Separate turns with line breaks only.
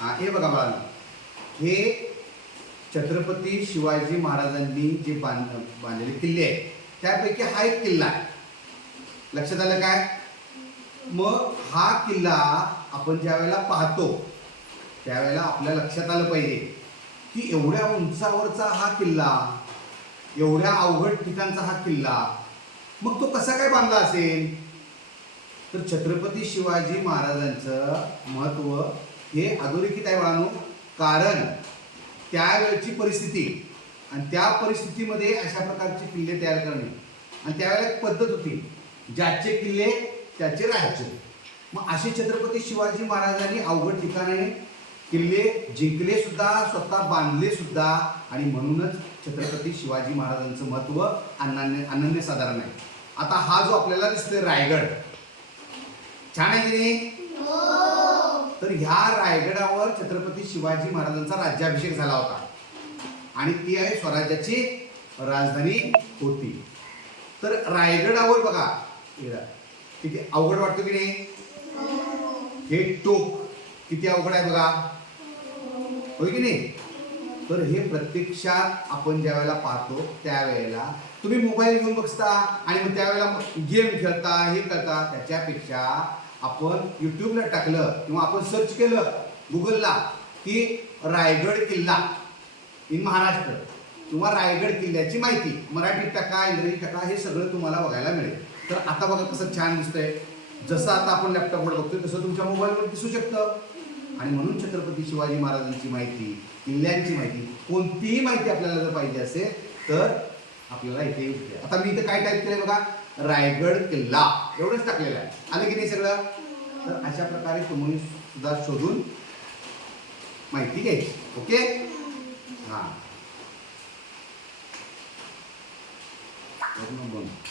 हे बघा बाळांनो. हे छत्रपती शिवाजी महाराजांनी जे बांध बांधलेले किल्ले आहेत त्यापैकी हा एक किल्ला आहे. लक्षात आलं काय? मग हा किल्ला आपण ज्या वेळेला पाहतो त्यावेळेला आपल्या लक्षात आलं पाहिजे की एवढ्या उंचावरचा हा किल्ला एवढ्या अवघड ठिकाणचा हा किल्ला मग तो कसा काय बांधला असेल? तर छत्रपती शिवाजी महाराजांचं महत्त्व हे अधोरेखित आहे बाळांनो. कारण त्यावेळची परिस्थिती आणि त्या परिस्थितीमध्ये अशा प्रकारचे किल्ले तयार करणे. आणि त्यावेळेला एक पद्धत होती. ज्याचे किल्ले त्याचे राज्य मग असे छत्रपती शिवाजी महाराजांनी अवघड ठिकाणी किल्ले जिंकले सुद्धा स्वतः बांधले सुद्धा आणि म्हणूनच छत्रपती शिवाजी महाराजांचं महत्त्व अनन्य अनन्य साधारण आहे. आता हा जो आपल्याला दिसतोय रायगड. छान आहे की नाही? हो. तर ह्या रायगडावर छत्रपती शिवाजी महाराजांचा राज्याभिषेक झाला होता. आणि ती आहे स्वराज्याची राजधानी होती. तर रायगडावर बघा किती अवघड वाटतो की नाही? हे टोक किती अवघड आहे बघा. होय की नाही? तर हे प्रत्यक्षात आपण ज्या वेळेला पाहतो त्यावेळेला तुम्ही मोबाईल घेऊन बघता आणि मग त्यावेळेला गेम खेळता हे करता त्याच्यापेक्षा आपण युट्यूबला टाकलं किंवा आपण सर्च केलं गुगलला की रायगड किल्ला इन महाराष्ट्र किंवा रायगड किल्ल्याची माहिती मराठीत टाका इंग्रजी टाका हे सगळं तुम्हाला बघायला मिळेल. तर आता बघा कसं छान दिसतंय. जसं आता आपण लॅपटॉपवर बघतोय तसं तुमच्या मोबाईलवर दिसू शकतं. आणि म्हणून छत्रपती शिवाजी महाराजांची माहिती किल्ल्यांची माहिती कोणतीही माहिती आपल्याला जर पाहिजे असेल तर आपल्याला इथे आता मी इथं काय टाईप केलंय बघा? रायगड किल्ला. एवढंच टाकलेलं आहे. आलं की नाही सगळं? तर अशा प्रकारे तुम्ही सुद्धा शोधून माहिती घ्यायची. ओके? हां.